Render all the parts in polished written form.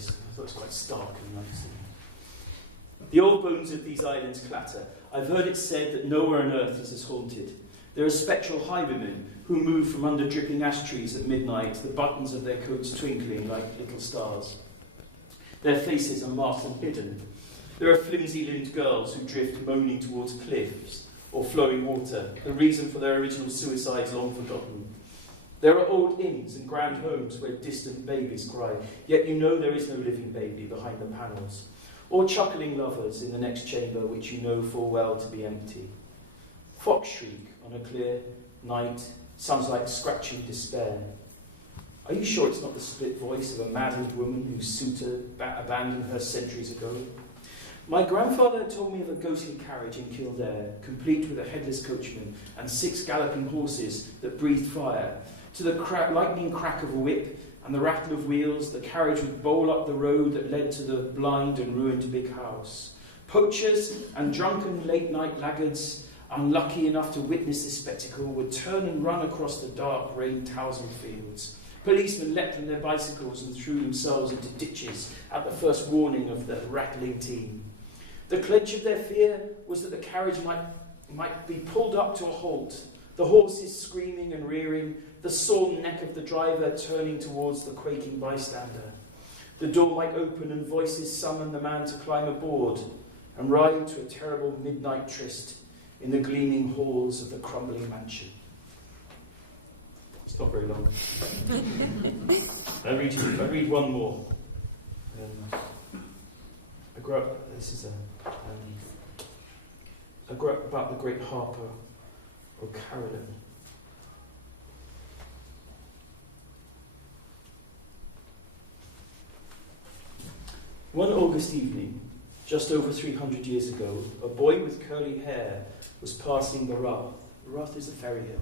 this. I thought it was quite stark and nice. The old bones of these islands clatter. I've heard it said that nowhere on earth is as haunted. There are spectral highwaymen who move from under dripping ash trees at midnight, the buttons of their coats twinkling like little stars. Their faces are masked and hidden. There are flimsy-limbed girls who drift moaning towards cliffs or flowing water, the reason for their original suicides long forgotten. There are old inns and grand homes where distant babies cry, yet you know there is no living baby behind the panels, or chuckling lovers in the next chamber which you know full well to be empty. Fox shriek on a clear night sounds like scratching despair. Are you sure it's not the split voice of a maddened woman whose suitor abandoned her centuries ago? My grandfather told me of a ghostly carriage in Kildare, complete with a headless coachman and 6 galloping horses that breathed fire. To the lightning crack of a whip and the rattle of wheels, the carriage would bowl up the road that led to the blind and ruined big house. Poachers and drunken late-night laggards, unlucky enough to witness this spectacle, would turn and run across the dark, rain-towsed fields. Policemen leapt from their bicycles and threw themselves into ditches at the first warning of the rattling team. The clench of their fear was that the carriage might be pulled up to a halt, the horses screaming and rearing, the sore neck of the driver turning towards the quaking bystander. The door might open and voices summon the man to climb aboard and ride to a terrible midnight tryst in the gleaming halls of the crumbling mansion. It's not very long. I read one more. I grew up about the great harper O'Carolan. One August evening, just over 300 years ago, a boy with curly hair was passing the Rath. The Rath is a ferry hill.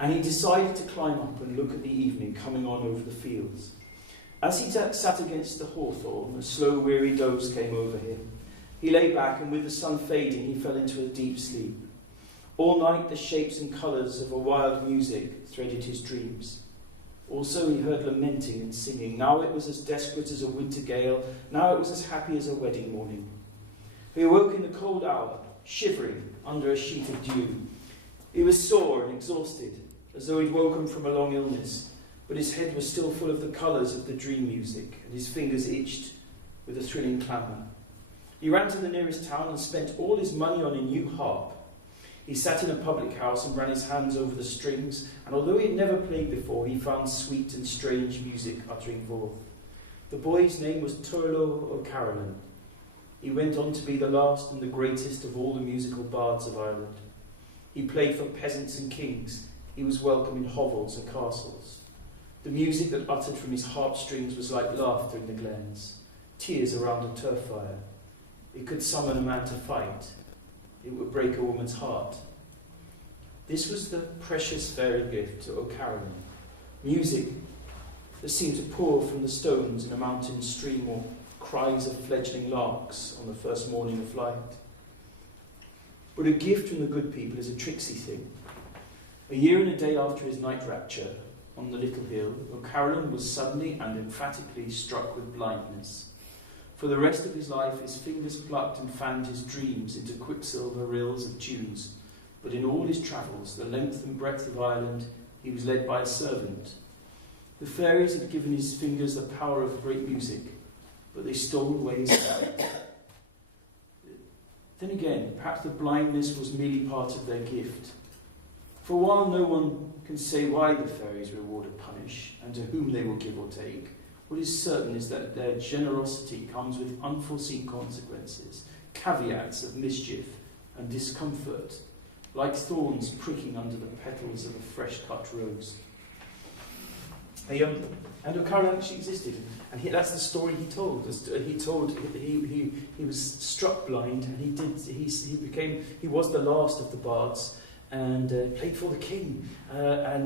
And he decided to climb up and look at the evening coming on over the fields. As he sat against the hawthorn, a slow, weary doze came over him. He lay back, and with the sun fading, he fell into a deep sleep. All night, the shapes and colours of a wild music threaded his dreams. Also, he heard lamenting and singing. Now it was as desperate as a winter gale. Now it was as happy as a wedding morning. He awoke in the cold hour, shivering under a sheet of dew. He was sore and exhausted, as though he'd woken from a long illness, but his head was still full of the colours of the dream music, and his fingers itched with a thrilling clamour. He ran to the nearest town and spent all his money on a new harp. He sat in a public house and ran his hands over the strings, and although he had never played before, he found sweet and strange music uttering forth. The boy's name was Turlo O'Carolan. He went on to be the last and the greatest of all the musical bards of Ireland. He played for peasants and kings. He was welcome in hovels and castles. The music that uttered from his harp strings was like laughter in the glens, tears around a turf fire. It could summon a man to fight. It would break a woman's heart. This was the precious fairy gift to O'Carolan. Music that seemed to pour from the stones in a mountain stream, or cries of fledgling larks on the first morning of flight. But a gift from the good people is a tricksy thing. A year and a day after his night rapture on the little hill, O'Carolan was suddenly and emphatically struck with blindness. For the rest of his life, his fingers plucked and fanned his dreams into quicksilver rills of tunes. But in all his travels, the length and breadth of Ireland, he was led by a servant. The fairies had given his fingers the power of great music, but they stole away his talent. Then again, perhaps the blindness was merely part of their gift. For while no one can say why the fairies reward or punish, and to whom they will give or take, what is certain is that their generosity comes with unforeseen consequences, caveats of mischief and discomfort, like thorns pricking under the petals of a fresh-cut rose. And O'Carolan actually existed, and that's the story he told. He was struck blind, and he was the last of the bards, and played for the king. But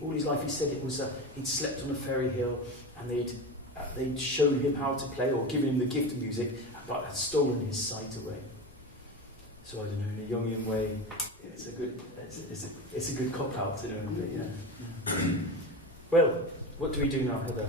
all his life he said it was he'd slept on a fairy hill, and they'd shown him how to play or given him the gift of music, but had stolen his sight away. So I don't know, in a Jungian way, it's a good cop out, you know. But yeah. Well, what do we do now, Heather?